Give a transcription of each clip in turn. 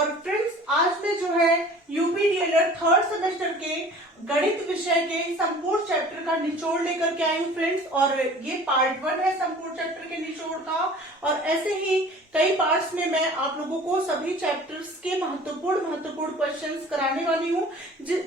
और फ्रेंड्स आज मैं जो है यूपी डीएलएड थर्ड सेमेस्टर के गणित विषय के संपूर्ण चैप्टर का निचोड़ लेकर के आई हूँ फ्रेंड्स। और ये पार्ट 1 है संपूर्ण चैप्टर के निचोड़ का, और ऐसे ही कई पार्ट्स में मैं आप लोगों को सभी चैप्टर्स के महत्वपूर्ण क्वेश्चंस कराने वाली हूँ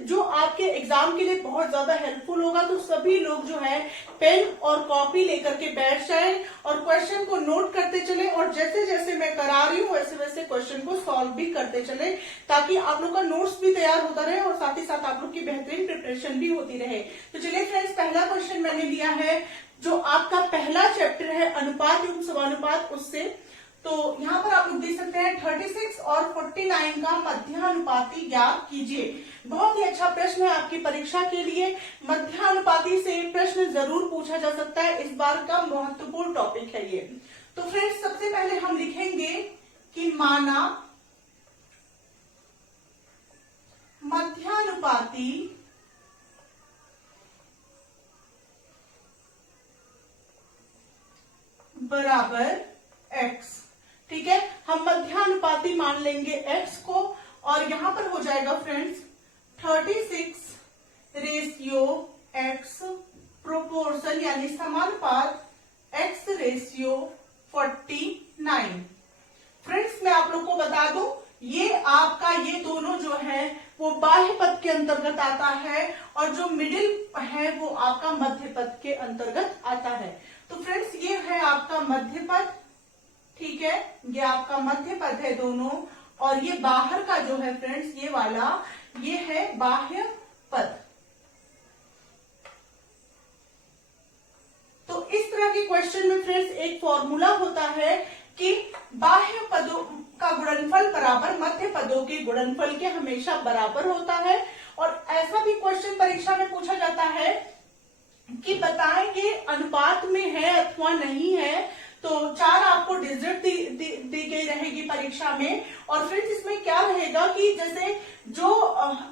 जो आपके एग्जाम के लिए बहुत ज्यादा हेल्पफुल होगा। तो सभी लोग जो है पेन और कॉपी लेकर के बैठ जाएं और क्वेश्चन को नोट करते चले, और जैसे जैसे मैं करा रही हूँ वैसे वैसे क्वेश्चन को सॉल्व भी करते चले, ताकि आप लोग का नोट्स भी तैयार होता रहे और साथ ही साथ आप लोग की बेहतरीन प्रिपरेशन भी होती रहे। तो चलिए फ्रेंड्स, पहला क्वेश्चन मैंने लिया है जो आपका पहला चैप्टर है अनुपात एवं समानुपात, उससे। तो यहाँ पर आप लोग देख सकते हैं 36 और 49 का मध्यानुपाती ज्ञात कीजिए। बहुत ही अच्छा प्रश्न है आपकी परीक्षा के लिए। मध्यानुपाती से प्रश्न जरूर पूछा जा सकता है, इस बार का महत्वपूर्ण टॉपिक है ये। तो फ्रेंड्स सबसे पहले हम लिखेंगे कि माना मध्यानुपाती बराबर x। ठीक है, हम मध्यानुपाती मान लेंगे x को, और यहां पर हो जाएगा फ्रेंड्स 36 रेशियो x प्रोपोर्शन यानी समानुपात x रेशियो 49। फ्रेंड्स मैं आप लोग को बता दूं, ये आपका ये दोनों जो है वो बाह्य पद के अंतर्गत आता है, और जो मिडिल है वो आपका मध्य पद के अंतर्गत आता है। तो फ्रेंड्स ये है आपका मध्य पद, ठीक है, ये आपका मध्य पद है दोनों, और ये बाहर का जो है फ्रेंड्स ये वाला ये है बाह्य पद। तो इस तरह के क्वेश्चन में फ्रेंड्स एक फॉर्मूला होता है कि बाह्य पदों का गुणनफल बराबर मध्य पदों के गुणनफल के हमेशा बराबर होता है। और ऐसा भी क्वेश्चन परीक्षा में पूछा जाता है कि बताएं कि अनुपात में है अथवा नहीं है। तो 4 आपको डिजिट दी गई रहेगी परीक्षा में, और फ्रेंड्स इसमें क्या रहेगा कि जैसे जो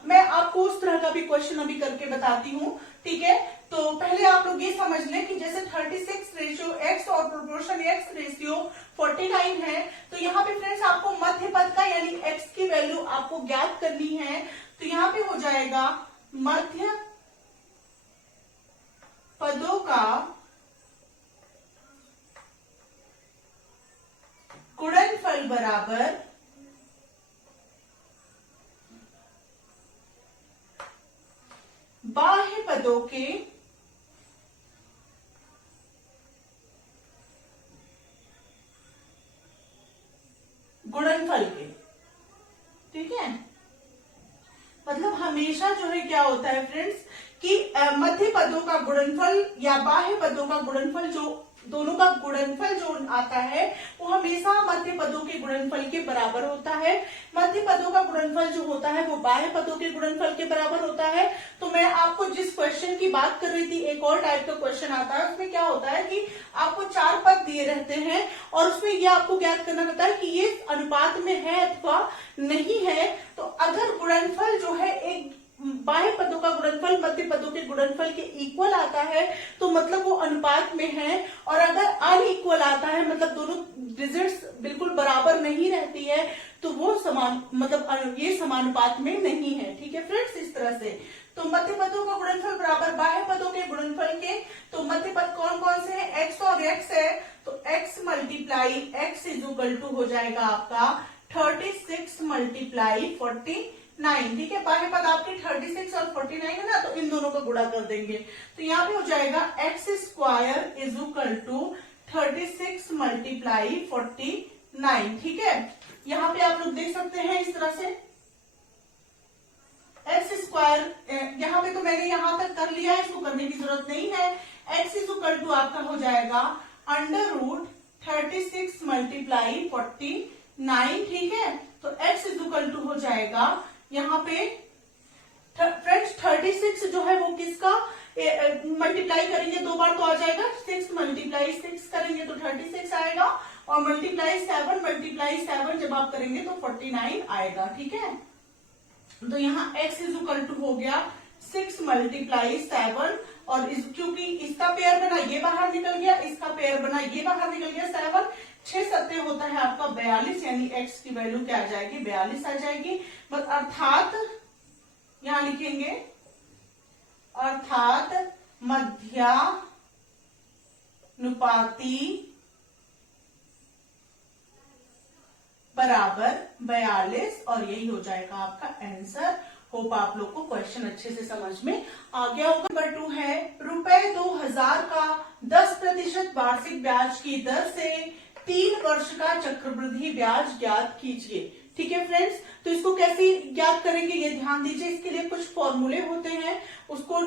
मैं आपको उस तरह का भी क्वेश्चन अभी करके बताती हूँ, ठीक है। तो पहले आप लोग ये समझ लें कि जैसे 36 रेशियो x और प्रोपोर्शन x रेशियो 49 है, तो यहाँ पे फ्रेंड्स आपको मध्य पद का यानी x की वैल्यू आपको ज्ञात करनी है। तो यहाँ पे हो जाएगा मध्य पदों का गुणनफल बराबर बाह्य पदों के गुणनफल के, ठीक है। मतलब हमेशा जो है क्या होता है फ्रेंड्स कि मध्य पदों का गुणनफल या बाह्य पदों का गुणनफल, जो दोनों का गुणनफल जो आता है वो हमेशा मध्य पदों के गुणनफल के बराबर होता है। मध्य पदों का गुणनफल जो होता है वो बाह्य पदों के गुणनफल के बराबर होता है। तो मैं आपको जिस क्वेश्चन की बात कर रही थी, एक और टाइप का क्वेश्चन आता है, उसमें क्या होता है कि आपको 4 पद दिए रहते हैं, और उसमें ये आपको ज्ञात करना रहता है कि ये अनुपात में है अथवा नहीं है। तो अगर गुणनफल जो है एक बाह्य पदों का गुणनफल मध्य पदों के गुणनफल के इक्वल आता है तो मतलब वो अनुपात में है, और अगर अनइक्वल आता है मतलब दोनों डिजिट्स बिल्कुल बराबर नहीं रहती है तो वो समान मतलब ये समानुपात में नहीं है। ठीक है फ्रेंड्स, इस तरह से। तो मध्य पदों का गुणनफल बराबर बाह्य पदों के गुणनफल के। तो मध्य पद कौन कौन से हैं? x और x है, तो x multiply x is equal to हो जाएगा आपका 36 मल्टीप्लाई 49। ठीक है, बाह्य पद आपके 36 और 49 है ना, तो इन दोनों का गुणा कर देंगे। तो यहाँ पे हो जाएगा x square is equal to 36 multiply 49। ठीक है, यहाँ पे आप लोग देख सकते हैं इस तरह से x स्क्वायर, यहाँ पे तो मैंने यहाँ तक कर लिया है, इसको करने की जरूरत नहीं है। x इज इक्वल टू आपका हो जाएगा अंडर रूट 36 मल्टीप्लाई 49। ठीक है, तो x इज इक्वल टू हो जाएगा यहाँ पे फ्रेंड्स 36 जो है वो किसका मल्टीप्लाई करेंगे 2 बार तो आ जाएगा, 6 मल्टीप्लाई 6 करेंगे तो 36 आएगा, और मल्टीप्लाई 7 जब आप करेंगे तो 49 आएगा। ठीक है, तो यहाँ x इज इक्वल टू हो गया 6 मल्टीप्लाई 7, और क्योंकि इसका पेयर बना ये बाहर निकल गया, इसका पेयर बना ये बाहर निकल गया 7, 6 सत्ते होता है आपका 42, यानी x की वैल्यू क्या आ जाएगी, 42 आ जाएगी। अर्थात यहां लिखेंगे अर्थात मध्यानुपाती बराबर 42, और यही हो जाएगा आपका आंसर। होप आप लोग को क्वेश्चन अच्छे से समझ में आ गया होगा। नंबर 2 है ₹2000 का 10% वार्षिक ब्याज की दर से 3 वर्ष का चक्रवृद्धि ब्याज ज्ञात कीजिए। ठीक है फ्रेंड्स, तो इसको कैसे ज्ञात करेंगे ये ध्यान दीजिए। इसके लिए कुछ फॉर्मूले होते हैं, उसको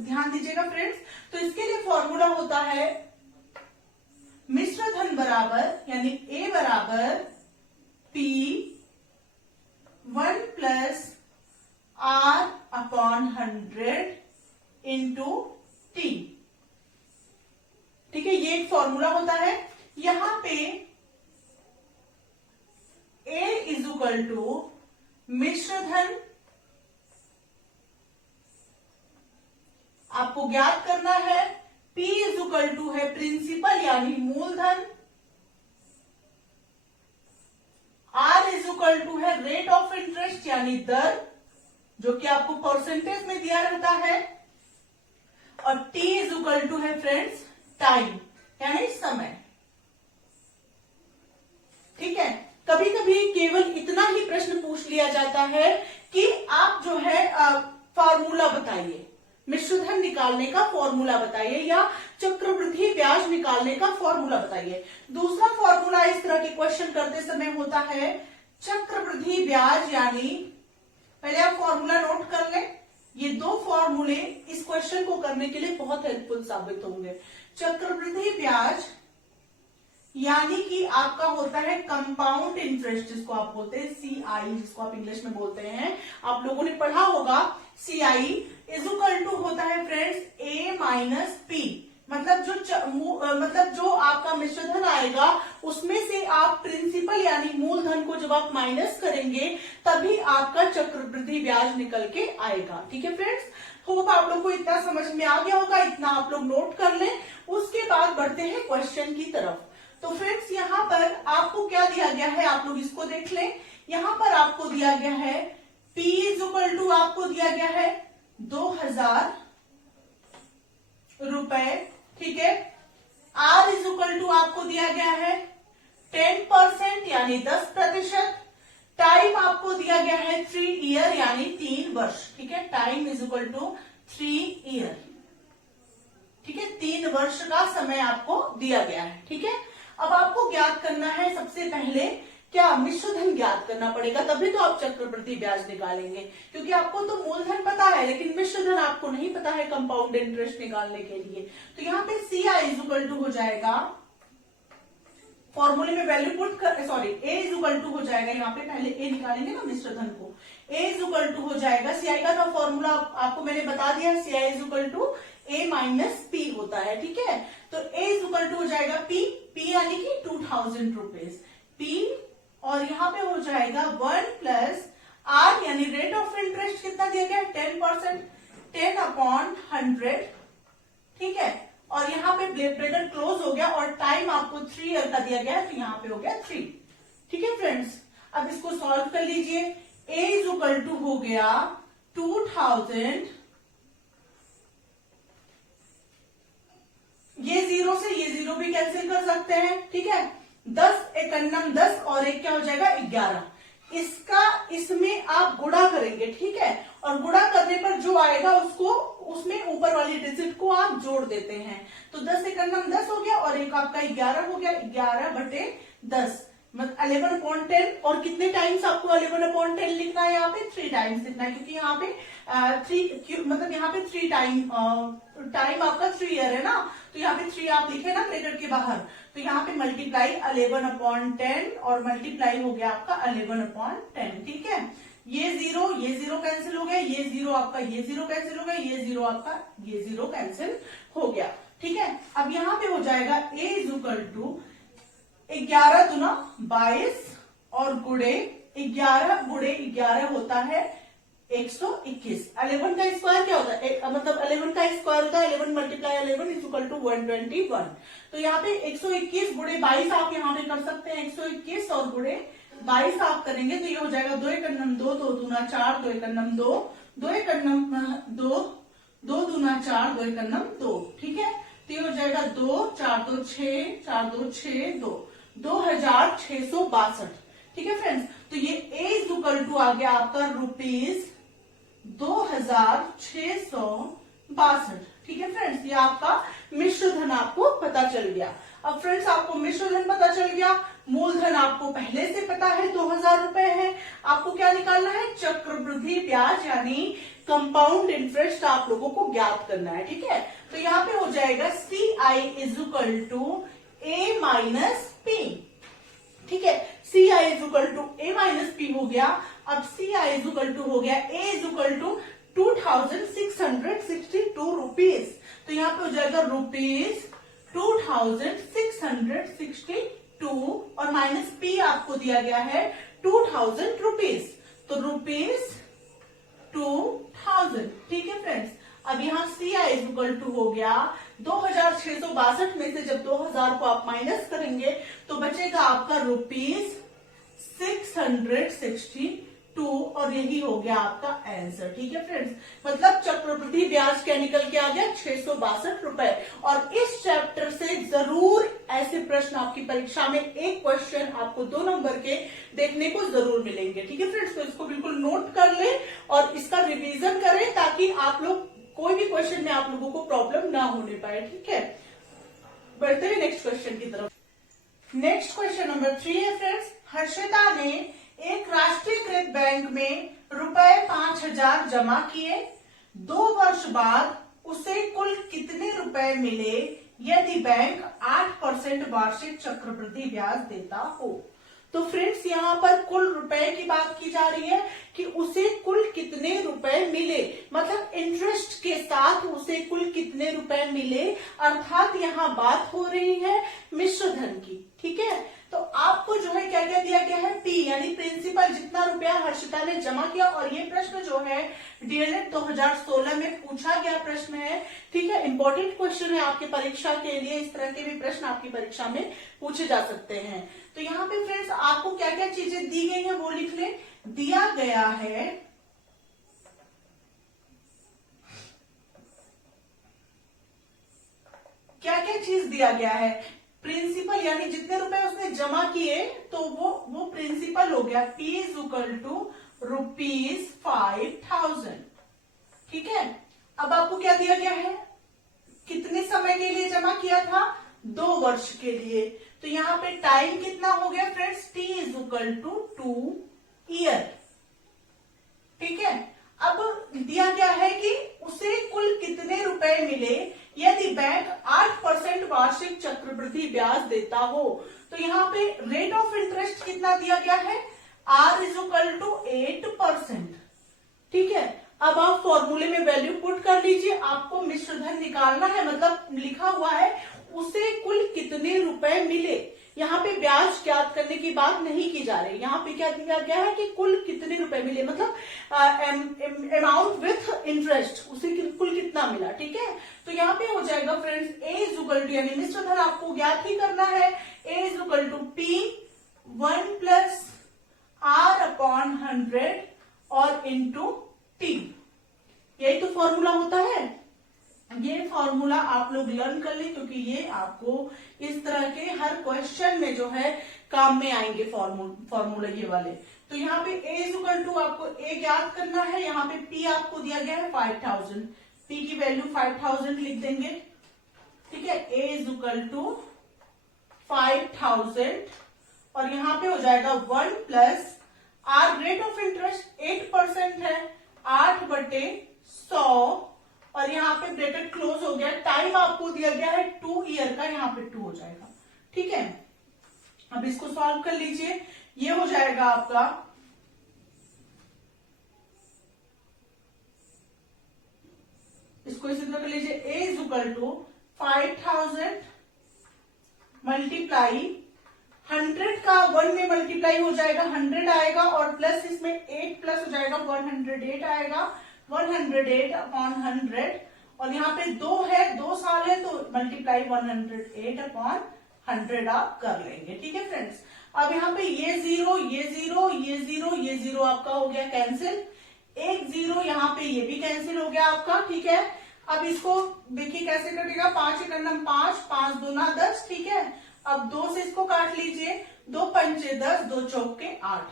ध्यान दीजिएगा फ्रेंड्स। तो इसके लिए फॉर्मूला होता है मिश्र धन बराबर, यानी ए बराबर P1 plus R/100 into T. ठीक है, ये एक फॉर्मूला होता है। यहां पे A इज इक्वल टू मिश्र धन आपको ज्ञात करना है, P इज इक्वल टू है प्रिंसिपल यानी मूलधन, R इज इक्वल टू है रेट ऑफ इंटरेस्ट यानी दर, जो कि आपको परसेंटेज में दिया रहता है, और T इज इक्वल टू है फ्रेंड्स टाइम यानी समय। ठीक है, कभी कभी केवल इतना ही प्रश्न पूछ लिया जाता है कि आप जो है फॉर्मूला बताइए, मिश्रधन निकालने का फॉर्मूला बताइए या चक्रवृद्धि ब्याज निकालने का फॉर्मूला बताइए। दूसरा फॉर्मूला इस तरह के क्वेश्चन करते समय होता है चक्रवृद्धि ब्याज, यानी पहले आप फॉर्मूला नोट कर लें। ये दो फॉर्मूले इस क्वेश्चन को करने के लिए बहुत हेल्पफुल साबित होंगे। चक्रवृद्धि ब्याज यानी कि आपका होता है कंपाउंड इंटरेस्ट, जिसको आप बोलते हैं CI, जिसको आप इंग्लिश में बोलते हैं, आप लोगों ने पढ़ा होगा। CI इज इक्वल टू होता है फ्रेंड्स A माइनस P, मतलब जो आपका मिश्रधन आएगा उसमें से आप प्रिंसिपल यानी मूलधन को जब आप माइनस करेंगे तभी आपका चक्रवृद्धि ब्याज निकल के आएगा। ठीक है फ्रेंड्स, होप आप लोग को इतना समझ में आ गया होगा, इतना आप लोग नोट कर लें। उसके बाद बढ़ते हैं क्वेश्चन की तरफ। तो फ्रेंड्स यहां पर आपको क्या दिया गया है, आप लोग इसको देख लें। यहां पर आपको दिया गया है P इज इक्वल टू आपको दिया गया है 2000 रुपए। ठीक है, R इज इक्वल टू आपको दिया गया है 10% यानी 10%। टाइम आपको दिया गया है 3 ईयर यानी 3 वर्ष। ठीक है, time is equal to 3 year. ठीक है, 3 वर्ष का समय आपको दिया गया है। ठीक है, अब आपको ज्ञात करना है सबसे पहले क्या, मिश्रधन ज्ञात करना पड़ेगा, तभी तो आप चक्रवृद्धि ब्याज निकालेंगे, क्योंकि आपको तो मूलधन पता है लेकिन मिश्रधन आपको नहीं पता है कंपाउंड इंटरेस्ट निकालने के लिए। तो यहाँ पे CI इज इक्वल टू हो जाएगा, फॉर्मूले में वैल्यू पुट कर, sorry A is equal to हो जाएगा, यहाँ पे पहले A निकालेंगे ना मिश्रधन को, A इज इक्वल टू हो जाएगा, CI का तो फॉर्मूला आपको मैंने बता दिया, CI is equal to A minus P होता है। ठीक है, तो A इज इक्वल टू हो जाएगा P यानी कि 2000 रुपीज P, और यहाँ पे हो जाएगा 1 प्लस R यानी रेट ऑफ इंटरेस्ट कितना दिया गया, 10%, 10/100। ठीक है, और यहाँ पे ब्रैकेट क्लोज हो गया, और टाइम आपको 3 ईयर का दिया गया है, तो यहाँ पे हो गया 3। ठीक है फ्रेंड्स, अब इसको सॉल्व कर लीजिए। A इज इक्वल टू हो गया 2000, ये 0 से ये 0 भी कैंसिल कर सकते हैं। ठीक है, 10 एकन्नम 10 और एक क्या हो जाएगा 11। इसका इसमें आप गुणा करेंगे। ठीक है, और गुणा करने पर जो आएगा उसको उसमें ऊपर वाली डिजिट को आप जोड़ देते हैं, तो 10 एकन्नम 10 हो गया और एक आपका 11 हो गया, 11/10 मतलब 11/10। और कितने टाइम्स आपको 11/10 लिखना है, यहाँ पे 3 टाइम्स लिखना है, क्योंकि यहाँ पे 3 मतलब यहाँ पे 3 टाइम आपका 3 ईयर है ना, तो यहाँ पे 3 आप लिखे ना ब्रैकेट के बाहर, तो यहाँ पे मल्टीप्लाई 11/10 और मल्टीप्लाई हो गया आपका 11/10। ठीक है, ये 0 कैंसिल हो गया, ये 0 आपका ये 0 कैंसिल हो गया, ये 0 आपका ये 0 कैंसिल हो गया। ठीक है, अब यहाँ पे हो जाएगा A इज इक्वल टू 11 दूना 22 और गुणे 11 गुणे 11 होता है 121। 11 का स्क्वायर क्या होता है, मतलब 11 का स्क्वायर होता है 11 मल्टीप्लाई 11 इज इक्वल टू 121। तो यहाँ पे 121 गुणे 22 आप यहाँ पे कर सकते हैं। 121 और गुणे 22 आप करेंगे तो ये हो जाएगा 2 एकड़ नम 2, 2 दूना 4, 2 एकड़ नम 2, 2 एकड़ नम 2, 2 दूना 4, 2 एकड़ नम 2। ठीक है, तो ये हो जाएगा 2, 4 2 6, 4 2 6 2, 2662। ठीक है फ्रेंड्स, तो ये ए इज इक्वल टू आ गया आपका रुपीज 2662। ठीक है फ्रेंड्स, ये आपका मिश्र धन आपको पता चल गया। अब फ्रेंड्स आपको मिश्र धन पता चल गया, मूलधन आपको पहले से पता है 2000 रुपए है। आपको क्या निकालना है, चक्रवृद्धि ब्याज यानी कंपाउंड इंटरेस्ट आप लोगों को ज्ञात करना है। ठीक है, तो यहाँ पे हो जाएगा CI is equal to A minus P. ठीक है, CI is equal to A minus P हो गया। अब CI इज इक्वल टू हो गया A is equal to 2662 rupees. तो यहाँ पे हो जाएगा रुपीज 2662 और माइनस P आपको दिया गया है 2000 रुपीज, तो रुपीज 2000। ठीक है फ्रेंड्स, अब यहाँ CI इज इक्वल टू हो गया 2662 में से जब 2000 को आप माइनस करेंगे तो बचेगा आपका रुपीज 662 और यही हो गया आपका आंसर। ठीक है फ्रेंड्स, मतलब चक्रवृद्धि ब्याज क्या निकल के आ गया 662 रुपए। और इस चैप्टर से जरूर ऐसे प्रश्न आपकी परीक्षा में एक क्वेश्चन आपको 2 नंबर के देखने को जरूर मिलेंगे। ठीक है फ्रेंड्स, तो इसको बिल्कुल नोट कर ले और इसका रिवीजन करें ताकि आप लोग कोई भी क्वेश्चन में आप लोगों को प्रॉब्लम ना होने पाए। ठीक है, बढ़ते हैं नेक्स्ट क्वेश्चन की तरफ। नेक्स्ट क्वेश्चन नंबर 3 है फ्रेंड्स, हर्षिता ने एक राष्ट्रीयकृत बैंक में रुपए 5000 जमा किए। 2 वर्ष बाद उसे कुल कितने रुपए मिले यदि बैंक 8% वार्षिक चक्रवृद्धि ब्याज देता हो। तो फ्रेंड्स यहाँ पर कुल रुपए की बात की जा रही है कि उसे कुल कितने रुपए मिले, मतलब इंटरेस्ट के साथ उसे कुल कितने रुपए मिले, अर्थात यहाँ बात हो रही है मिश्र धन की। ठीक है, तो आपको जो है क्या क्या दिया गया है, P यानी प्रिंसिपल, जितना रुपया हर्षिता ने जमा किया। और ये प्रश्न जो है डीएलएड 2016 में पूछा गया प्रश्न है। ठीक है, इंपॉर्टेंट क्वेश्चन है आपके परीक्षा के लिए, इस तरह के भी प्रश्न आपकी परीक्षा में पूछे जा सकते हैं। तो यहाँ पे फ्रेंड्स आपको क्या क्या चीजें दी गई है वो लिख ले। दिया गया है क्या क्या चीज दिया गया है, प्रिंसिपल यानी जितने रुपए उसने जमा किए तो वो प्रिंसिपल हो गया। P is equal to rupees 5000। ठीक है, अब आपको क्या दिया गया है, कितने समय के लिए जमा किया था, 2 वर्ष के लिए। तो यहाँ पे टाइम कितना हो गया friends, T is equal to 2 year. ठीक है, अब दिया गया है कि उसे कुल कितने रुपए मिले यदि बैंक 8% वार्षिक चक्रवृद्धि ब्याज देता हो। तो यहाँ पे रेट ऑफ इंटरेस्ट कितना दिया गया है, R इज इक्वल टू 8%। ठीक है, अब आप फॉर्मूले में वैल्यू पुट कर लीजिए, आपको मिश्र धन निकालना है, मतलब लिखा हुआ है उसे कुल कितने रुपए मिले। यहाँ पे ब्याज ज्ञात करने की बात नहीं की जा रही, यहाँ पे क्या दिया गया है कि कुल कितने रुपए मिले, मतलब अमाउंट विथ इंटरेस्ट, उसे कुल कितना मिला। ठीक है, तो यहाँ पे हो जाएगा friends A is equal to, यानी मिश्र धन आपको ज्ञात ही करना है, A is equal to P 1 plus R upon 100 और इंटू T। यही तो फॉर्मूला होता है। ये फॉर्मूला आप लोग लर्न कर ले क्योंकि ये आपको इस तरह के हर क्वेश्चन में जो है काम में आएंगे फॉर्मूला ये वाले। तो यहाँ पे A इज इक्वल टू आपको A ज्ञात करना है, यहाँ पे P आपको दिया गया है 5000, P की वैल्यू 5000 लिख देंगे। ठीक है, A इज इक्वल टू 5000 और यहाँ पे हो जाएगा 1 plus R, rate of interest 8% है, 8/100 और यहाँ पे ब्रैकेट क्लोज हो गया। टाइम आपको दिया गया है 2 ईयर का, यहाँ पे 2 हो जाएगा। ठीक है, अब इसको सॉल्व कर लीजिए, ये हो जाएगा आपका इसको इसी तरह कर लीजिए, A is equal to 5000 multiply 100 का 1 में मल्टीप्लाई हो जाएगा 100 आएगा, और प्लस इसमें 8 प्लस हो जाएगा 108 आएगा, 108 अपॉन 100, और यहाँ पे 2 है, 2 साल है, तो मल्टीप्लाई 108 अपॉन 100 आप कर लेंगे। ठीक है फ्रेंड्स, अब यहाँ पे ये जीरो, ये जीरो, ये जीरो, ये जीरो आपका हो गया कैंसिल, एक जीरो यहाँ पे ये भी कैंसिल हो गया आपका। ठीक है, अब इसको देखिए कैसे कटेगा, 5 एकम 5, 5 दूना 10। ठीक है, अब 2 से इसको काट लीजिए, 2 पंचे 10, 2 चौके 8,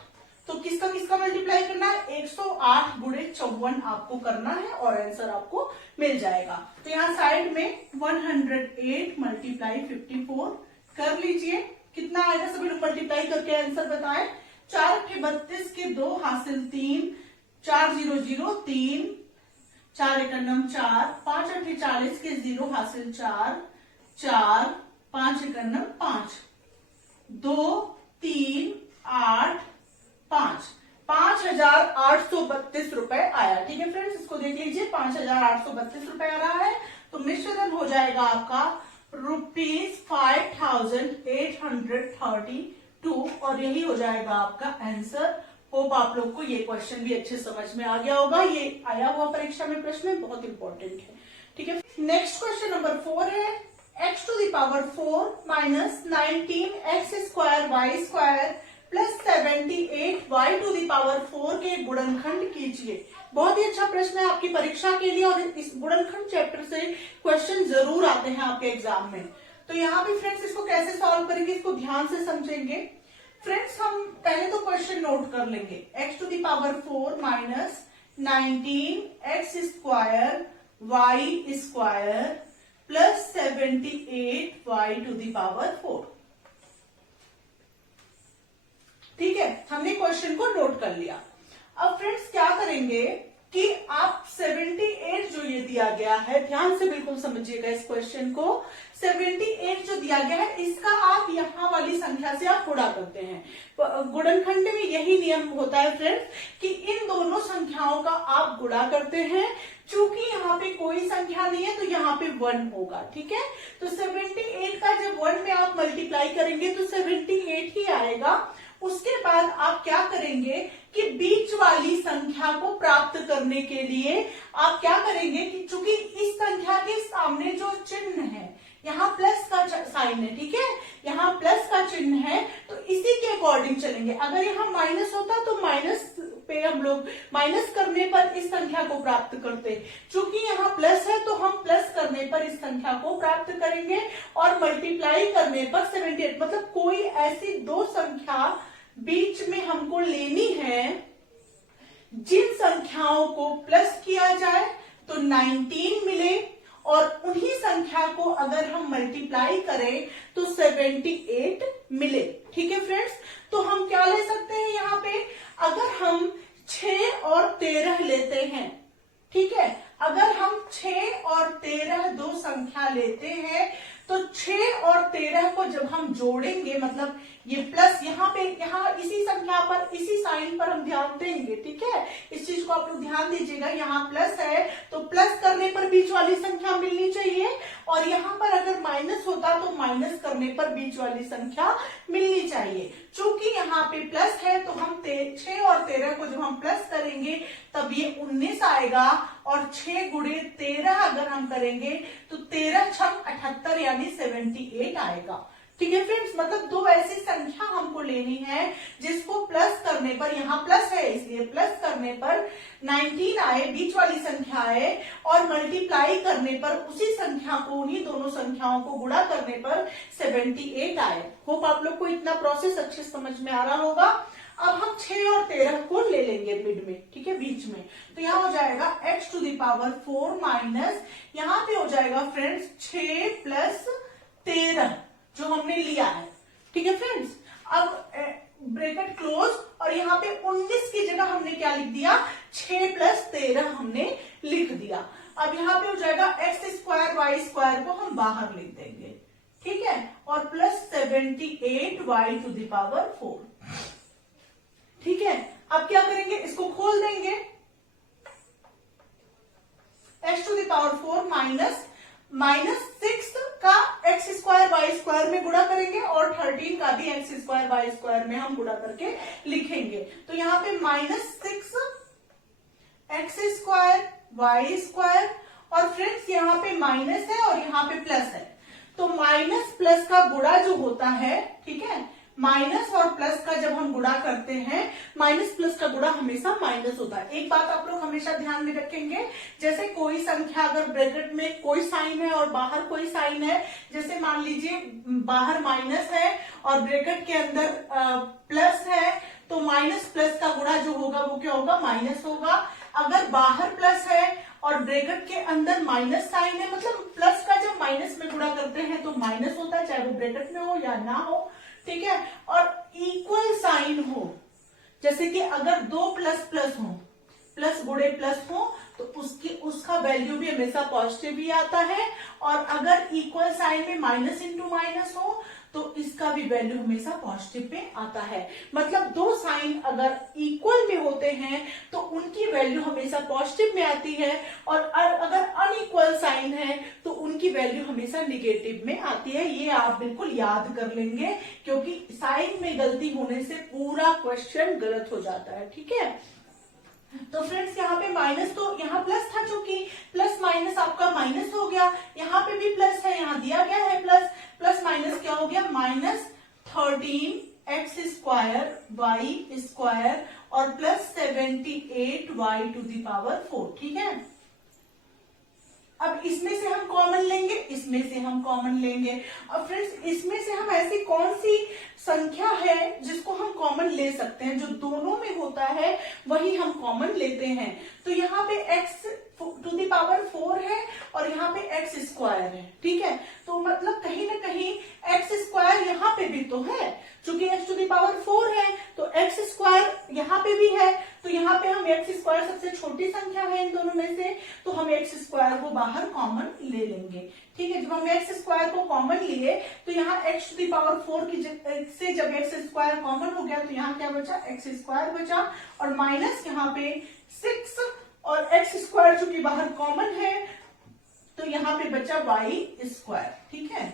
तो किसका किसका मल्टीप्लाई करना है, 108 गुणे 54 आपको करना है, और आंसर आपको मिल जाएगा। तो यहाँ साइड में 108 मल्टीप्लाई 54 कर लीजिए, कितना आएगा, सभी लोग मल्टीप्लाई करके आंसर बताएं। 4 अट्ठे 32 के 2 हासिल 3, 4 0 0 3, 4 एकम 4, 5 अट्ठे 40 के 0 हासिल 4, 4 5 एकम 5, 2 3 8 5, 5,832 रुपए आया। ठीक है फ्रेंड्स, इसको देख लीजिए, 5,832 रुपए आ रहा है, तो मिश्रण हो जाएगा आपका ₹5,832, और यही हो जाएगा आपका आंसर। होप आप लोग को ये क्वेश्चन भी अच्छे समझ में आ गया होगा, ये आया हुआ परीक्षा में प्रश्न है, बहुत इंपॉर्टेंट है। ठीक है, नेक्स्ट क्वेश्चन नंबर 4 है, x to the power 4 minus 19x square Y square plus 78 y to the power 4 के गुणनखंड कीजिए। बहुत ही अच्छा प्रश्न है आपकी परीक्षा के लिए, और इस गुणनखंड चैप्टर से क्वेश्चन जरूर आते हैं आपके एग्जाम में। तो यहाँ पे फ्रेंड्स इसको कैसे सॉल्व करेंगे, इसको ध्यान से समझेंगे। फ्रेंड्स हम पहले तो क्वेश्चन नोट कर लेंगे, x to the power 4 minus 19x square Y square plus 78 y to the power 4। ठीक है, हमने क्वेश्चन को नोट कर लिया। अब फ्रेंड्स क्या करेंगे कि आप 78 जो ये दिया गया है, ध्यान से बिल्कुल समझिएगा इस क्वेश्चन को, 78 जो दिया गया है इसका आप यहाँ वाली संख्या से आप गुणा करते हैं। गुणनखंड में यही नियम होता है फ्रेंड्स कि इन दोनों संख्याओं का आप गुणा करते हैं। चूंकि यहाँ पे कोई संख्या नहीं है तो यहाँ पे 1 होगा। ठीक है, तो 78 का जब 1 में आप मल्टीप्लाई करेंगे तो 78 ही आएगा। उसके बाद आप क्या करेंगे कि बीच वाली संख्या को प्राप्त करने के लिए आप क्या करेंगे कि चूंकि इस संख्या के सामने जो चिन्ह है, यहाँ प्लस का साइन है, ठीक है, यहाँ प्लस का चिन्ह है, तो इसी के अकॉर्डिंग चलेंगे। अगर यहाँ माइनस होता तो माइनस पे हम लोग माइनस करने पर इस संख्या को प्राप्त करते। चूंकि यहाँ प्लस है तो हम प्लस करने पर इस संख्या को प्राप्त करेंगे, और मल्टीप्लाई करने पर 78, मतलब कोई ऐसी दो संख्या बीच में हमको लेनी है जिन संख्याओं को प्लस किया जाए तो 19 मिले, और उन्हीं संख्या को अगर हम मल्टीप्लाई करें तो 78 मिले। ठीक है फ्रेंड्स, तो हम क्या ले सकते हैं यहाँ पे, अगर हम 6 और 13 लेते हैं, ठीक है, अगर हम 6 और 13 दो संख्या लेते हैं तो 6 और 13 को जब हम जोड़ेंगे, मतलब ये प्लस यहाँ इसी संख्या पर, इसी साइन पर हम ध्यान देंगे। ठीक है, इस चीज को आप लोग ध्यान दीजिएगा, यहाँ प्लस है तो प्लस करने पर बीच वाली संख्या मिलनी चाहिए, और यहाँ पर अगर माइनस होता तो माइनस करने पर बीच वाली संख्या मिलनी चाहिए। चूंकि यहाँ पे प्लस है तो हम 6 और 13 को जब हम प्लस करेंगे तब ये 19 आएगा, और 6 गुणे 13 अगर हम करेंगे तो 13 छक 78 यानी 78 आएगा। ठीक है फ्रेंड्स, मतलब दो ऐसी संख्या हमको लेनी है जिसको प्लस करने पर, यहाँ प्लस है इसलिए प्लस करने पर 19 आए, बीच वाली संख्या आए, और मल्टीप्लाई करने पर उसी संख्या को, उन्हीं दोनों संख्याओं को गुणा करने पर 78 आए। होप आप लोग को इतना प्रोसेस अच्छे समझ में आ रहा होगा। अब हम 6 और 13 को ले लेंगे मिड में, ठीक है, बीच में, तो यहाँ हो जाएगा x to the power 4 minus, यहाँ पे हो जाएगा फ्रेंड्स 6 प्लस 13 जो हमने लिया है। ठीक है फ्रेंड्स, अब ब्रैकेट क्लोज, और यहाँ पे 19 की जगह हमने क्या लिख दिया, 6 प्लस 13 हमने लिख दिया। अब यहाँ पे हो जाएगा x स्क्वायर वाई स्क्वायर को हम बाहर लिख देंगे, ठीक है, और plus 78 y to the power 4। ठीक है, अब क्या करेंगे, इसको खोल देंगे, x to the power 4 minus 6 का एक्स स्क्वायर वाई स्क्वायर में गुणा करेंगे और 13 का भी एक्स स्क्वायर वाई स्क्वायर में हम गुणा करके लिखेंगे। तो यहाँ पे -6 एक्स स्क्वायर वाई स्क्वायर, और फ्रेंड्स यहाँ पे माइनस है और यहाँ पे प्लस है, तो माइनस प्लस का गुणा जो होता है, ठीक है, माइनस और प्लस का जब हम गुणा करते हैं, माइनस प्लस का गुणा हमेशा माइनस होता है। एक बात आप लोग हमेशा ध्यान में रखेंगे, जैसे कोई संख्या अगर ब्रैकेट में कोई साइन है और बाहर कोई साइन है, जैसे मान लीजिए बाहर माइनस है और ब्रैकेट के अंदर प्लस है, तो माइनस प्लस का गुणा जो होगा वो क्या होगा, माइनस होगा। अगर बाहर प्लस है और ब्रैकेट के अंदर माइनस साइन है, मतलब प्लस का जब माइनस में गुणा करते हैं तो माइनस होता है, चाहे वो ब्रैकेट में हो या ना हो, ठीक है। और इक्वल साइन हो, जैसे कि अगर दो प्लस प्लस हो, प्लस गुणे प्लस हो, तो उसका वैल्यू भी हमेशा पॉजिटिव ही आता है। और अगर इक्वल साइन में माइनस इंटू माइनस हो तो इसका भी वैल्यू हमेशा पॉजिटिव में आता है। मतलब दो साइन अगर इक्वल में होते हैं तो उनकी वैल्यू हमेशा पॉजिटिव में आती है, और अगर अनइक्वल साइन है तो उनकी वैल्यू हमेशा निगेटिव में आती है। ये आप बिल्कुल याद कर लेंगे, क्योंकि साइन में गलती होने से पूरा क्वेश्चन गलत हो जाता है, ठीक है। तो फ्रेंड्स यहाँ पे माइनस, तो यहाँ प्लस था, चूंकि प्लस माइनस आपका माइनस हो गया, यहाँ पे भी प्लस है, यहाँ दिया गया है प्लस, प्लस माइनस क्या हो गया, -13 एक्स स्क्वायर वाई स्क्वायर और +78 वाई टू द पावर 4, ठीक है। अब इसमें से हम कॉमन लेंगे, इसमें से हम कॉमन लेंगे। अब फ्रेंड्स इसमें से हम ऐसी कौन सी संख्या है जिसको हम कॉमन ले सकते हैं, जो दोनों में होता है वही हम कॉमन लेते हैं। तो यहाँ पे x टू द पावर 4 है और यहाँ पे एक्स स्क्वायर है, ठीक है। तो मतलब कहीं ना कहीं एक्स स्क्वायर यहाँ पे भी तो है, चूंकि x टू द पावर 4 है तो एक्स स्क्वायर यहाँ पे भी है, तो यहाँ पे हम एक्स स्क्वायर सबसे छोटी संख्या है इन दोनों में से, तो हम एक्स स्क्वायर को बाहर कॉमन ले लेंगे, ठीक है। जब हम एक्स स्क्वायर को कॉमन लिए तो यहाँ एक्स टू द पावर 4 की से जब एक्स स्क्वायर कॉमन हो गया तो यहाँ क्या बचा, एक्स स्क्वायर बचा, और माइनस यहाँ पे 6 और एक्स स्क्वायर चूंकि बाहर कॉमन है तो यहाँ पे बचा वाई स्क्वायर, ठीक है।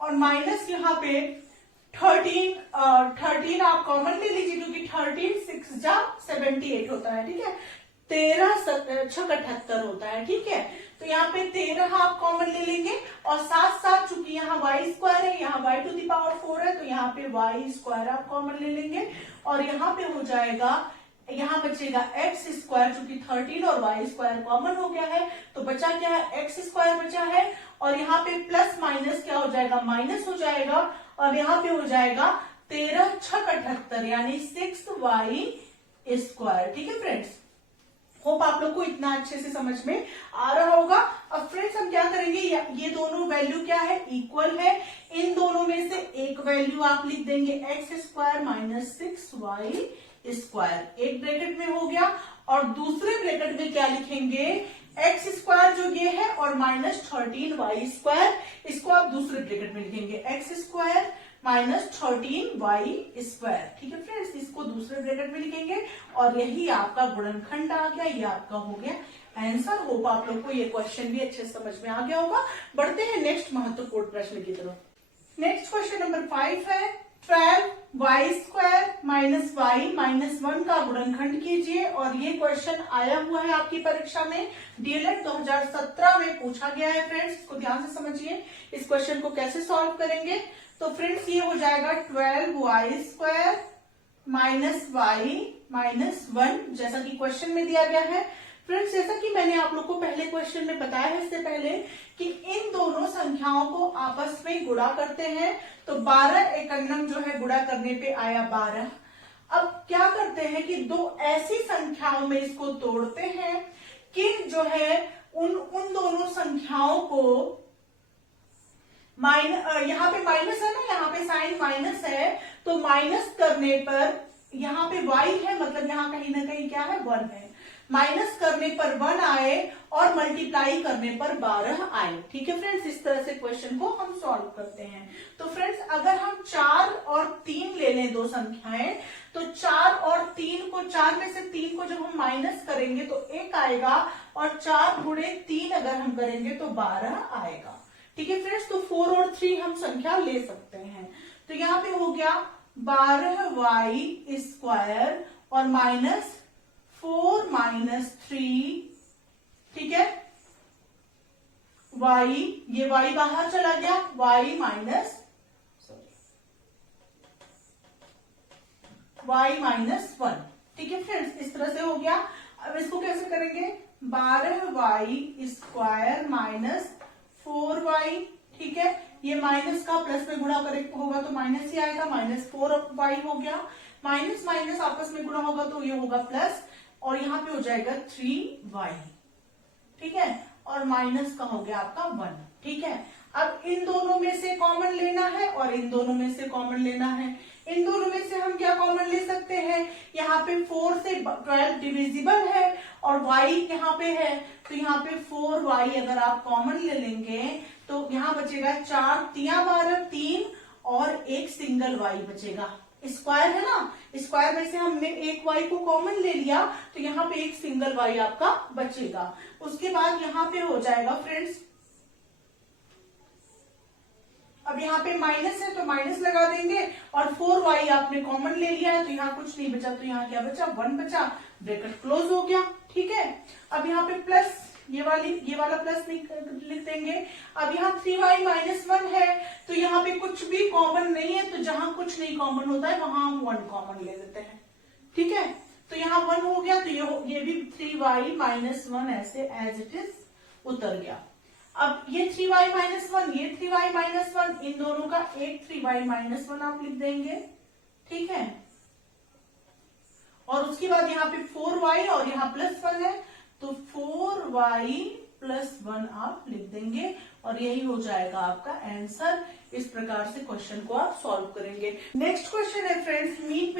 और माइनस यहाँ पे 13 आप कॉमन ले लीजिए, क्योंकि 13 6 जा 78 होता है, ठीक है। 13 6 78 होता है, ठीक है। तो यहाँ पे 13 आप कॉमन ले लेंगे, और साथ साथ चूंकि यहाँ वाई स्क्वायर है, यहाँ वाई टू द पावर 4 है, तो यहाँ पे वाई स्क्वायर आप कॉमन ले लेंगे, और यहाँ पे हो जाएगा, यहाँ बचेगा एक्स स्क्वायर, चूंकि 13 और वाई स्क्वायर कॉमन हो गया है तो बचा क्या है, एक्स स्क्वायर बचा है, और यहाँ पे प्लस माइनस क्या हो जाएगा, माइनस हो जाएगा, और यहाँ पे हो जाएगा 13 6 78 यानी 6 वाई स्क्वायर, ठीक है फ्रेंड्स। होप आप लोग को इतना अच्छे से समझ में आ रहा होगा। अब फ्रेंड्स हम क्या करेंगे, ये दोनों वैल्यू क्या है, इक्वल है, इन दोनों में से एक वैल्यू आप लिख देंगे X square minus 6 Y square, एक ब्रैकेट में हो गया, और दूसरे ब्रैकेट में क्या लिखेंगे, एक्स स्क्वायर जो ये है और -13 वाई स्क्वायर, इसको आप दूसरे ब्रैकेट में लिखेंगे, एक्स स्क्वायर -13 वाई स्क्वायर, ठीक है फ्रेंड्स। इसको दूसरे ब्रैकेट में लिखेंगे और यही आपका गुणनखंड आ गया, ये आपका हो गया आंसर। होप आप लोग को ये क्वेश्चन भी अच्छे से समझ में आ गया होगा। बढ़ते हैं नेक्स्ट महत्वपूर्ण प्रश्न की तरफ। नेक्स्ट क्वेश्चन नंबर 5 है, 12 Y square minus Y minus 1 का गुणनखंड कीजिए। और ये क्वेश्चन आया हुआ है आपकी परीक्षा में, डीएलएड 2017 में पूछा गया है फ्रेंड्स, इसको ध्यान से समझिए इस क्वेश्चन को कैसे सॉल्व करेंगे। तो फ्रेंड्स ये हो जाएगा 12 Y square minus Y minus 1, जैसा कि क्वेश्चन में दिया गया है। फ्रेंड्स जैसा कि मैंने आप लोग को पहले क्वेश्चन में बताया है इससे पहले कि इन दोनों संख्याओं को आपस में गुणा करते हैं, तो 12 एकन्नम जो है गुणा करने पे आया 12। अब क्या करते हैं कि दो ऐसी संख्याओं में इसको तोड़ते हैं कि जो है उन दोनों संख्याओं को यहाँ पे माइनस है ना, यहाँ पे साइन माइनस है, तो माइनस करने पर यहाँ पे y है, मतलब यहाँ कहीं ना कहीं क्या है, 1 है, माइनस करने पर 1 आए और मल्टीप्लाई करने पर 12 आए, ठीक है फ्रेंड्स। इस तरह से क्वेश्चन को हम सॉल्व करते हैं। तो फ्रेंड्स अगर हम 4 और 3 ले लें दो संख्याएं, तो 4 और 3 को, 4 में से 3 को जब हम माइनस करेंगे तो 1 आएगा, और 4 गुणे 3 अगर हम करेंगे तो 12 आएगा, ठीक है फ्रेंड्स, तो 4 और 3 हम संख्या ले सकते हैं। तो यहाँ पे हो गया 12y² और -4 - 3, ठीक है, y, ये y बाहर चला गया, y -1, ठीक है फ्रेंड्स, इस तरह से हो गया। अब इसको कैसे करेंगे, 12y² -4y, ठीक है, ये माइनस का प्लस में गुणा करें होगा तो माइनस ही आएगा, -4y हो गया, माइनस माइनस आपस में गुणा होगा तो ये होगा प्लस, और यहाँ पे हो जाएगा 3y, ठीक है, और माइनस का हो गया आपका 1, ठीक है। अब इन दोनों में से कॉमन लेना है और इन दोनों में से कॉमन लेना है। इन दोनों में से हम क्या कॉमन ले सकते हैं, यहाँ पे 4 से 12 डिविजिबल है और y यहाँ पे है, तो यहाँ पे 4y अगर आप कॉमन ले लेंगे तो यहाँ बचेगा 4 तिया 12, 3 और एक सिंगल y बचेगा। स्क्वायर है ना, स्क्वायर में से हमने एक y को कॉमन ले लिया तो यहाँ पे एक सिंगल y आपका बचेगा। उसके बाद यहाँ पे हो जाएगा फ्रेंड्स, अब यहाँ पे माइनस है तो माइनस लगा देंगे, और 4y आपने कॉमन ले लिया है तो यहाँ कुछ नहीं बचा, तो यहाँ क्या बचा, 1 बचा, ब्रैकेट क्लोज हो गया, ठीक है। अब यहाँ पे प्लस, ये वाला प्लस लिख देंगे। अब यहाँ 3y - 1 है तो यहाँ पे कुछ भी कॉमन नहीं है, तो जहां कुछ नहीं कॉमन होता है वहां हम 1 कॉमन ले लेते हैं, ठीक है। तो यहाँ 1 हो गया, तो ये भी 3y - 1 ऐसे एज इट इज उतर गया। अब ये 3y - 1, ये 3y - 1, इन दोनों का एक 3y - 1 आप लिख देंगे, ठीक है। और उसके बाद यहाँ पे 4y और यहाँ +1 है तो 4y + 1 आप लिख देंगे और यही हो जाएगा आपका आंसर। इस प्रकार से क्वेश्चन को आप सॉल्व करेंगे। नेक्स्ट क्वेश्चन है friends, mean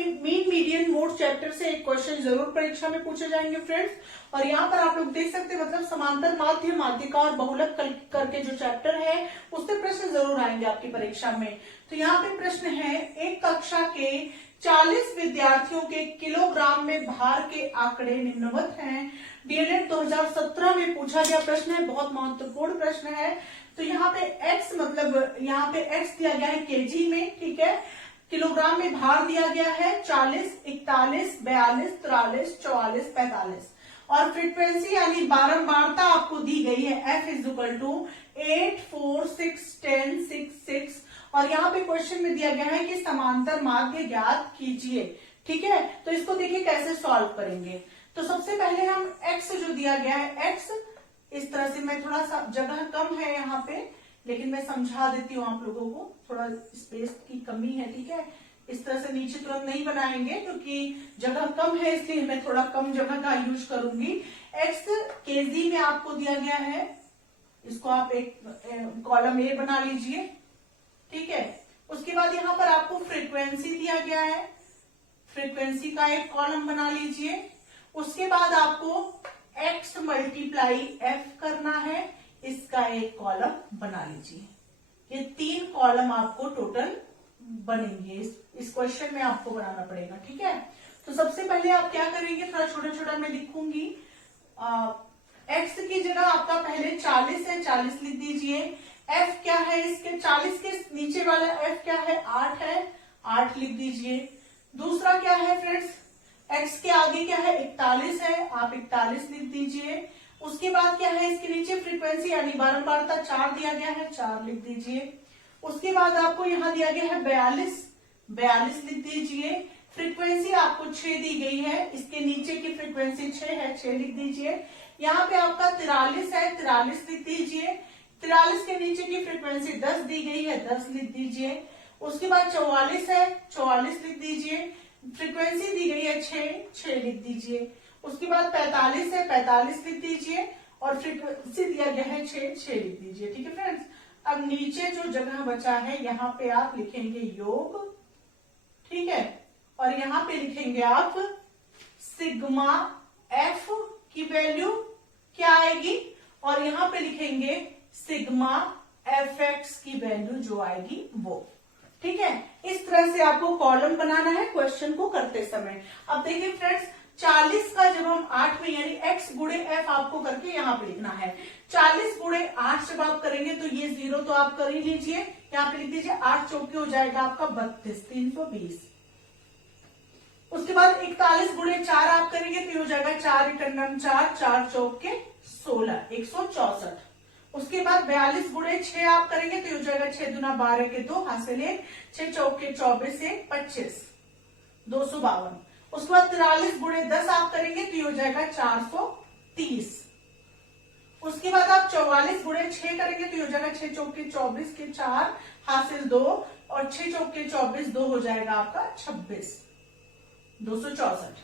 median mode chapter से एक क्वेश्चन जरूर परीक्षा में पूछे जाएंगे फ्रेंड्स। और यहाँ पर आप लोग देख सकते हैं, मतलब समांतर माध्य, माध्यिका और बहुलक करके जो चैप्टर है उससे प्रश्न जरूर आएंगे आपकी परीक्षा में। तो यहाँ पे प्रश्न है, एक कक्षा के 40 विद्यार्थियों के किलोग्राम में भार के आंकड़े निम्नवत हैं। डीएलएड 2017 में पूछा गया प्रश्न है, बहुत महत्वपूर्ण प्रश्न है। तो यहाँ पे x, मतलब यहाँ पे x दिया गया है केजी में, ठीक है, किलोग्राम में भार दिया गया है 40, 41, 42, 43, 44, 45 और फ्रीक्वेंसी यानी बारंबारता आपको दी गई है f = 8, 4, 6, 10, 6, 6 और यहाँ पे क्वेश्चन में दिया गया है कि समांतर माध्य ज्ञात कीजिए, ठीक है। तो इसको देखिए कैसे सॉल्व करेंगे। तो सबसे पहले हम x जो दिया गया है, x इस तरह से, मैं थोड़ा सा जगह कम है यहाँ पे लेकिन मैं समझा देती हूँ आप लोगों को, थोड़ा स्पेस की कमी है, ठीक है। इस तरह से नीचे तुरंत नहीं बनाएंगे क्योंकि जगह कम है, इसलिए मैं थोड़ा कम जगह का यूज करूंगी। x केजी में आपको दिया गया है, इसको आप एक कॉलम ए बना लीजिए, ठीक है। उसके बाद यहाँ पर आपको फ्रीक्वेंसी दिया गया है, फ्रीक्वेंसी का एक कॉलम बना लीजिए। उसके बाद आपको x × f करना है, इसका एक कॉलम बना लीजिए। ये 3 कॉलम आपको टोटल बनेंगे, इस क्वेश्चन में आपको बनाना पड़ेगा, ठीक है। तो सबसे पहले आप क्या करेंगे, थोड़ा छोटा छोटा मैं लिखूंगी। x की जगह आपका पहले 40 है, 40 लिख दीजिए। f क्या है, इसके 40 के नीचे वाला f क्या है, 8 है, 8 लिख दीजिए। दूसरा क्या है फ्रेंड्स, x के आगे क्या है, 41 है, आप 41 लिख दीजिए। उसके बाद क्या है, इसके नीचे फ्रीक्वेंसी यानी बारंबारता 4 दिया गया है, 4 लिख दीजिए। उसके बाद आपको यहाँ दिया गया है 42, 42 लिख दीजिए। फ्रीक्वेंसी आपको 6 दी गई है, इसके नीचे की फ्रीक्वेंसी 6 है, 6 लिख दीजिए। यहाँ पे आपका 43 है, 43 लिख दीजिए। 43 के नीचे की फ्रीक्वेंसी 10 दी गई है, 10 लिख दीजिए। उसके बाद 44 है, 44 लिख दीजिए। फ्रीक्वेंसी दी गई है 6, 6 लिख दीजिए। उसके बाद 45 है, 45 लिख दीजिए और फ्रीक्वेंसी दिया गया है 6, 6 लिख दीजिए, ठीक है फ्रेंड्स। अब नीचे जो जगह बचा है यहाँ पे आप लिखेंगे योग, ठीक है, और यहाँ पे लिखेंगे आप सिग्मा f की वैल्यू क्या आएगी और यहाँ पे लिखेंगे सिग्मा fx की वैल्यू जो आएगी वो, ठीक है। इस तरह से आपको कॉलम बनाना है क्वेश्चन को करते समय। अब देखिए फ्रेंड्स, 40 का जब हम 8 में यानी x गुणे f आपको करके यहाँ पे लिखना है। 40 गुणे 8 जब आप करेंगे तो ये 0 तो आप कर ही लीजिए, यहाँ पे लिख दीजिए 8 चौके हो जाएगा आपका 32, 320। उसके बाद 41 गुणे 4 आप करेंगे तो हो जाएगा 4 × 4, 4 चौके 16, 164। उसके बाद 42 गुणे 6 आप करेंगे तो हो जाएगा 6 दूना 12 के 2 हासिल 1, 6 चौके 24 से 25, 252। उसके बाद 43 गुणे 10 आप करेंगे तो हो जाएगा 430। उसके बाद आप 44 गुणे 6 करेंगे तो हो जाएगा 6 चौके 24 के 4 हासिल 2 और 6 चौके 24, 2 हो जाएगा आपका 26, 264।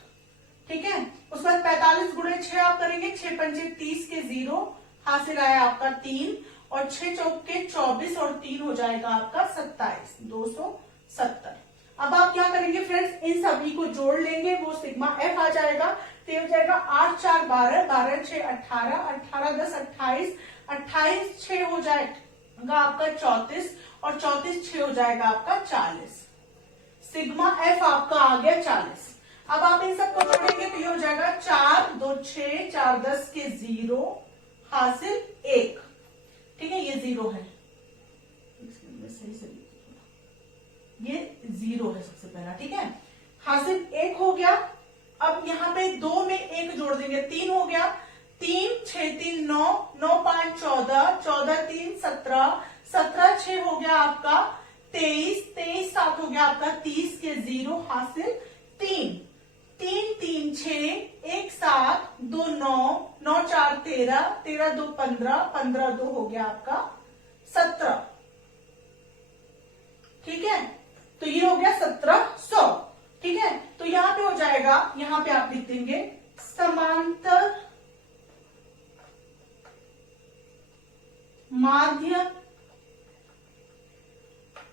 ठीक है। उसके बाद 45 गुणे 6 आप करेंगे, 6 पंचे 30 के 0 हासिल आया आपका 3 और 6 चौके 24 और 3 हो जाएगा आपका 27, 270। अब आप क्या करेंगे फ्रेंड्स, इन सभी को जोड़ लेंगे, वो सिग्मा एफ आ जाएगा। तो हो जाएगा 8 4 12, 12 6 18, 18 10 28, 28 6 हो जाएगा आपका 34 और 34 6 हो जाएगा आपका 40। सिग्मा एफ आपका आ गया 40। अब आप इन सबको जोड़ेंगे तो ये हो जाएगा 4 2 6, 4 10 के 0 हासिल 1। ठीक है, ये 0 है, सही से ये 0 है सबसे पहला। ठीक है, हासिल 1 हो गया। अब यहाँ पे 2 में 1 जोड़ देंगे, 3 हो गया, 3 6 3 9, 9 5 14, 14 3 17, 17 6 हो गया आपका 23, 23 7 हो गया आपका 30 के 0 हासिल 3, 3 3 6 1 7 2 9, 9 4 13, 13 2 15, 15 2 हो गया आपका 17। ठीक है, तो ये हो गया 1700। ठीक है, तो यहां पे हो जाएगा, यहां पे आप लिख देंगे समांतर माध्य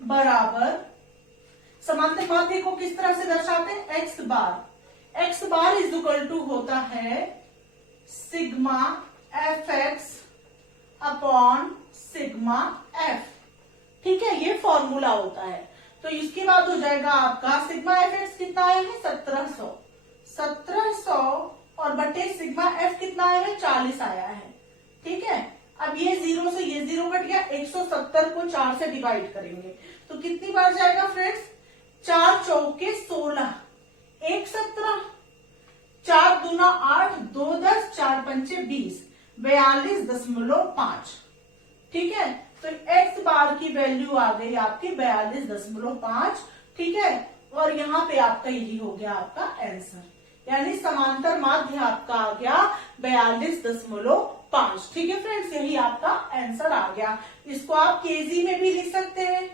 बराबर, समांतर माध्य को किस तरह से दर्शाते हैं, X bar. X bar is equal to होता है sigma F X upon sigma F. ठीक है, ये फॉर्मूला होता है। तो इसके बाद हो जाएगा आपका सिग्मा एफ एक्स कितना आया है 1700, 1700 और बटे सिग्मा एफ कितना आया है 40 आया है। ठीक है, अब ये 0 से ये 0 कट गया, 170 को 4 से डिवाइड करेंगे तो कितनी बार जाएगा फ्रेंड्स, 4 चौके 16, 1 17, 4 दूना 8, 2 10, 4 पंचे 20, 42.5। ठीक है, तो x बार की वैल्यू आ गई आपकी 42.5। ठीक है, और यहाँ पे आपका यही हो गया आपका आंसर, यानी समांतर माध्य आपका आ गया 42.5। ठीक है फ्रेंड्स, यही आपका आंसर आ गया। इसको आप केजी में भी लिख सकते हैं,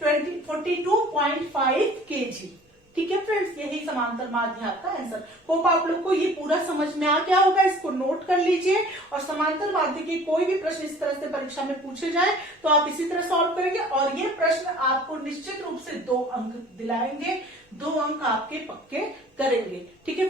42.5 केजी। ठीक है फ्रेंड्स, यही समांतर माध्य आपका आंसर। होप आप लोग को ये पूरा समझ में आ गया होगा, इसको नोट कर लीजिए और समांतर माध्य के कोई भी प्रश्न इस तरह से परीक्षा में पूछे जाए तो आप इसी तरह सॉल्व करेंगे और ये प्रश्न आपको निश्चित रूप से 2 अंक दिलाएंगे, 2 अंक आपके पक्के करेंगे। ठीक है।